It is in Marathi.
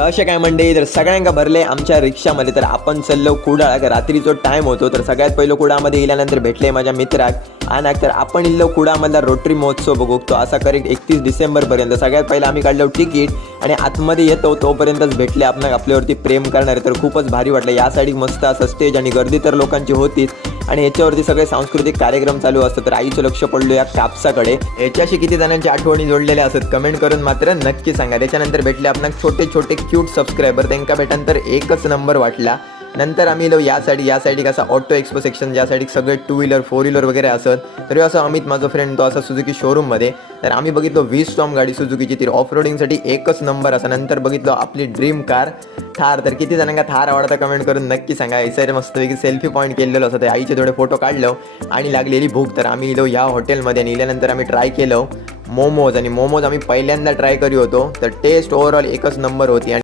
कसे काय मंडळी, तर सगळ्यांका भरले आमच्या रिक्षामध्ये. तर आपण चाललो कुडाळ. रात्रीचो टाईम होतो. तर सगळ्यात पहिलं कुडामध्ये गेल्यानंतर भेटले माझ्या मित्राक आणि तर आपण इल्लो कुडामधला रोटरी महोत्सव बघू. तो असा करेक्ट 31 डिसेंबरपर्यंत. सगळ्यात पहिलं आम्ही काढलो तिकीट आणि आतमध्ये येतो तोपर्यंतच भेटले आपल्यावरती प्रेम करणारे. तर खूपच भारी वाटलं. या साईड मस्त असं स्टेज आणि गर्दी तर लोकांची होतीच आणि याच्यावरती सगळे सांस्कृतिक कार्यक्रम चालू असतात. तर आईचं लक्ष पडलो या कापसाकडे. याच्याशी किती जणांची आठवणी जोडलेल्या असतात कमेंट करून मात्र नक्की सांगा. त्याच्यानंतर भेटले आपण छोटे छोटे क्यूट सबस्क्रायबर. त्यांना भेटानंतर एकच नंबर वाटला. नंतर आम्ही या साईड असा ऑटो एक्सपो सेक्शन, ज्या साईड सगळे 2 व्हीलर 4 व्हीलर वगैरे असत. तरी असं अमित माझा फ्रेंड तो असा सुझुकी शोरूममध्ये. तर आम्ही बघितलो 20 स्टॉम गाडी सुझुकीची. ती ऑफ रोडिंगसाठी एकच नंबर असा. नंतर बघितलो आपली ड्रीम कार थार. तर किती जणांना थार आवडता कमेंट करून नक्की सांगा. इसाईड मस्तपैकी सेल्फी पॉईंट केलेलं असं. ते आईचे थोडे फोटो काढलो आणि लागलेली भूक. तर आम्ही इलो या हॉटेलमध्ये आणि इल्यानंतर आम्ही ट्राय केलं मोमोज. आणि मोमोज आम्ही पहिल्यांदा ट्राय करी होतो. तर टेस्ट ओव्हरऑल एकच नंबर होती.